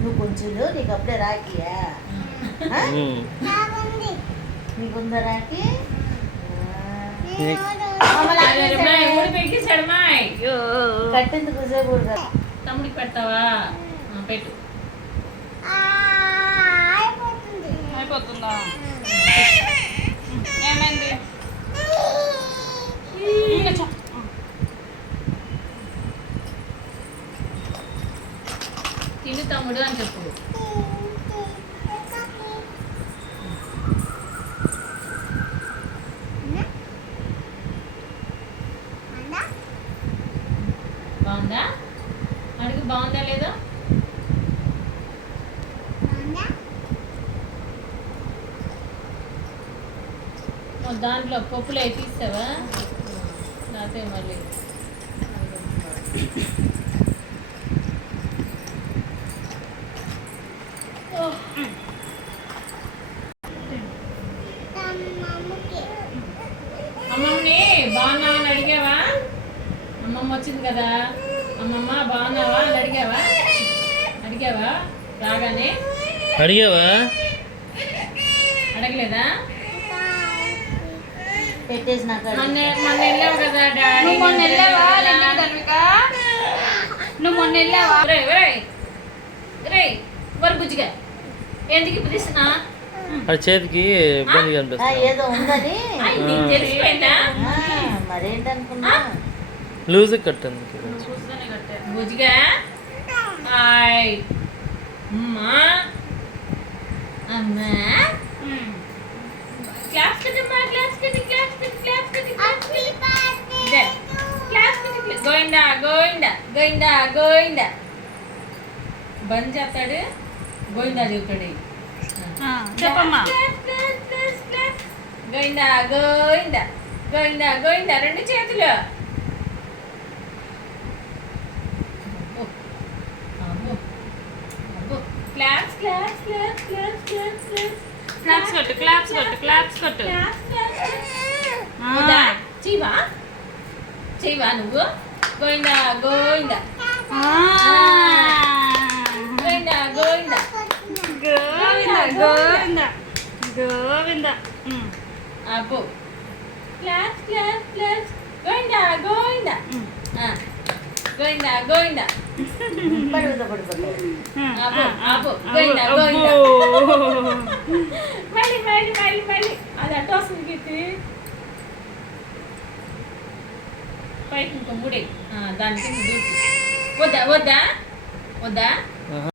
నువ్వు కొంచెం నీకు అప్పుడే రాకియా నీకుందా రాకి కట్టేందుకు కూర్చోకూడదు తమ్ముడికి పెడతావా పెట్టు అయిపోతుందా ఏమైంది తిను తమ్ముడు అని చెప్పు బాగుందా అడుగు బాగుందా లేదా దాంట్లో పప్పులో తీసావా లేకపోతే మళ్ళీ అమ్మమ్మని బాగున్నావా అని అడిగావా అమ్మమ్మ వచ్చింది కదా అమ్మమ్మ బాగున్నావా అని అడిగావా రాగానే అడగలేదా పెట్టేసి మొన్న వెళ్ళావు కదా డాడీ నువ్వు మొన్న వెళ్ళావా వర బుజ్జిగా ఎందుకు ఇప్పుడు తీసినా చేతికి ఇబ్బంది కనిపిస్తుంది ఏదో ఉందని తెలిసిపోయిందా మరేంటనుకున్నా లూజ్ కట్టండి బుజ్జిగా హాయ్ అమ్మా అమ్మా క్లాస్ కట్టమ్మా గోయిందా బంద్ చేస్తాడు గోయిందా చెప్తాడు చెప్పమ్మా గోయిందా రెండు చేతులు క్లాప్స్ కొట్టు చెయ్యవా నువ్వు గోయిందా అబ్బో క్లాప్స్ గోయిందా పడుగుతా పడిపోతాయి అబ్బో గోయిందా మళ్ళీ అది అట్ట వస్తుంది కీర్తి పైకి ఇంకో ముడే దానికి వద్దా